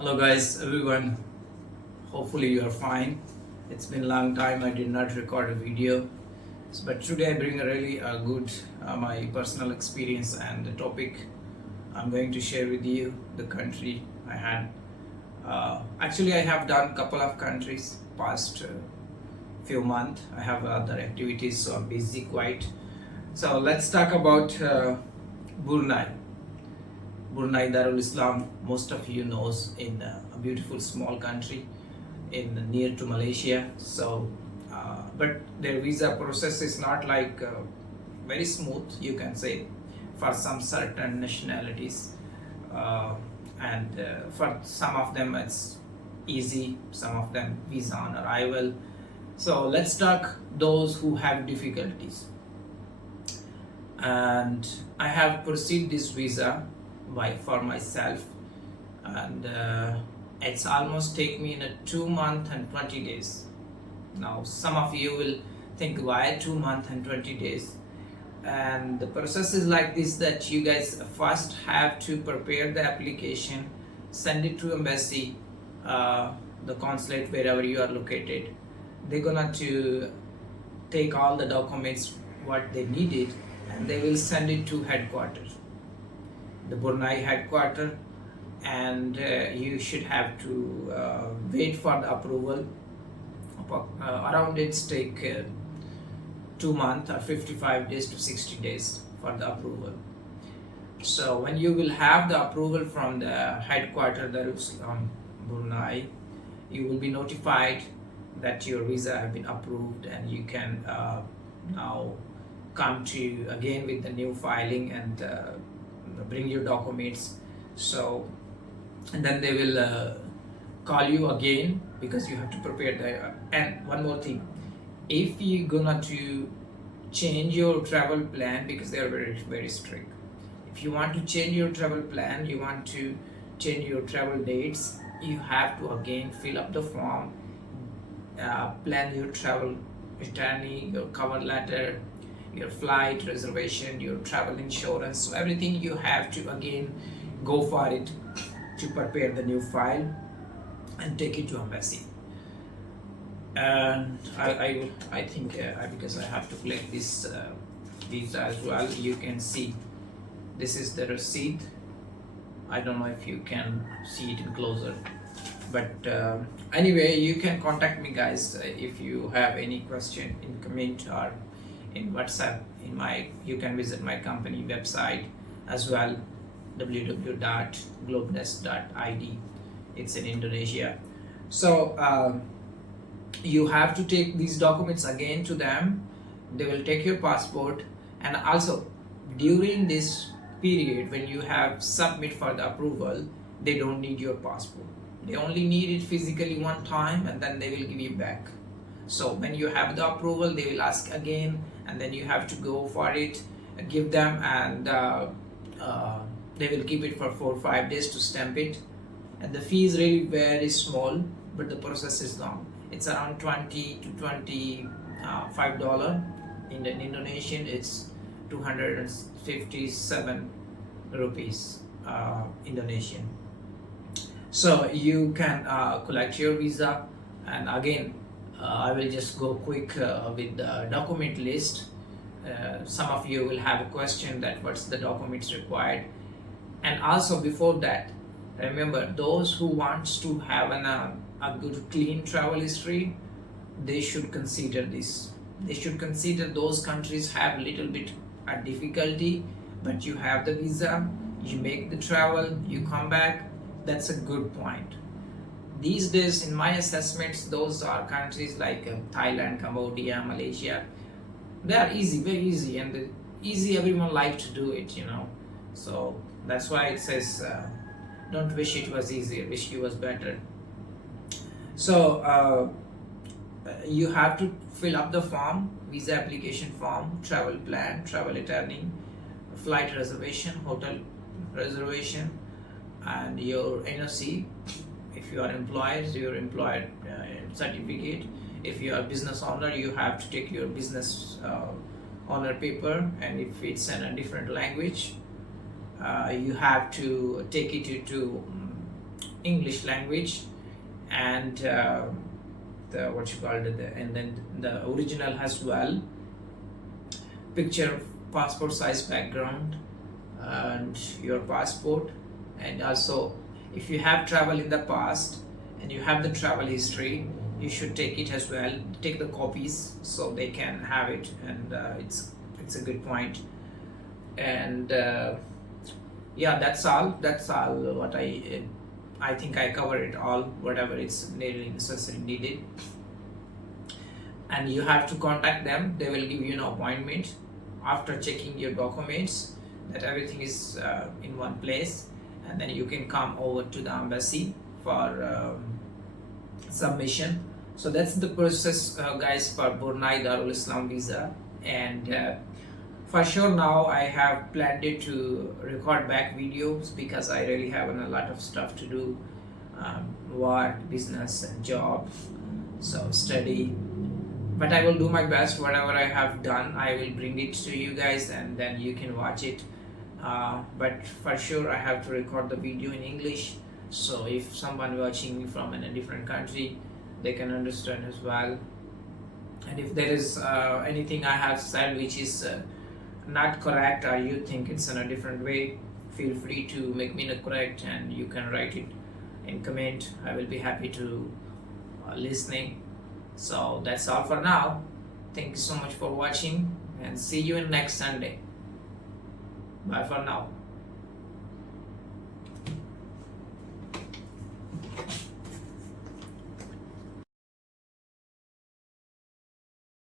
Hello guys, everyone. Hopefully you are fine. It's been a long time I did not record a video, but today I bring a really good my personal experience and the topic I'm going to share with you. The country I had. Actually, I have done couple of countries past few months. I have other activities, so I'm busy quite. So let's talk about Brunei. Brunei Darul Islam, most of you knows in a beautiful small country in near to Malaysia. So, but their visa process is not like very smooth, you can say, for some certain nationalities, and for some of them it's easy, some of them visa on arrival. So let's talk those who have difficulties. And I have pursued this visa for myself, and it's almost take me in a 2 month and 20 days. Now some of you will think, why 2 month and 20 days? And the process is like this, that you guys first have to prepare the application, send it to embassy, the consulate wherever you are located. They're gonna to take all the documents what they needed, and they will send it to headquarters, the Brunei headquarters, and you should have to wait for the approval. Around it's take 2 months or 55 days to 60 days for the approval. So when you will have the approval from the headquarters, Darul Islam Brunei, you will be notified that your visa have been approved, and you can now come to again with the new filing and bring your documents. So, and then they will call you again, because you have to prepare the. And one more thing, if you gonna to change your travel plan, because they are very strict. If you want to change your travel plan, you want to change your travel dates, you have to again fill up the form, plan your travel itinerary, your cover letter, your flight reservation, your travel insurance. So everything you have to again go for it to prepare the new file and take it to embassy. And I think because I have to collect this visa as well. You can see this is the receipt. I don't know if you can see it in closer, but anyway, you can contact me, guys, if you have any question in comment or in WhatsApp. You can visit my company website as well, www.globedesk.id. It's in Indonesia. So you have to take these documents again to them. They will take your passport, and also during this period when you have submit for the approval, they don't need your passport. They only need it physically one time, and then they will give you back. So when you have the approval, they will ask again, and then you have to go for it, give them, and they will keep it for 4 or 5 days to stamp it. And the fee is really very small, but the process is long. It's around $20 to $25. In Indonesian, it's 257 rupees Indonesian. So you can collect your visa, and again I will just go quick with the document list. Some of you will have a question that what's the documents required. And also before that, remember, those who wants to have a good clean travel history, they should consider this. They should consider those countries have a little bit of difficulty, but you have the visa, you make the travel, you come back. That's a good point. These days, in my assessments, those are countries like Thailand, Cambodia, Malaysia. They are easy, very easy, and easy everyone like to do it, So that's why it says, don't wish it was easier, wish it was better. So you have to fill up the form, visa application form, travel plan, travel itinerary, flight reservation, hotel reservation, and your NOC. If you are employed, your employer certificate. If you are business owner, you have to take your business owner paper, and if it's in a different language, you have to take it to English language, and the what you call it, and then the original as well, picture, passport size background, and your passport. And also, if you have traveled in the past and you have the travel history, you should take it as well, take the copies so they can have it. And it's a good point. And yeah, that's all what I think I covered it all, whatever it's really necessary needed. And you have to contact them, they will give you an appointment after checking your documents that everything is in one place, and then you can come over to the embassy for submission. So that's the process, guys, for Brunei Darul Islam visa. And for sure now I have planned it to record back videos because I really have a lot of stuff to do, work, business and job, so study. But I will do my best. Whatever I have done, I will bring it to you guys, and then you can watch it. But for sure I have to record the video in English, so if someone watching me from in a different country, they can understand as well. And if there is anything I have said which is not correct, or you think it's in a different way, feel free to make me correct, and you can write it in comment. I will be happy to listening. So that's all for now. Thank you so much for watching, and see you in next Sunday. Bye for now.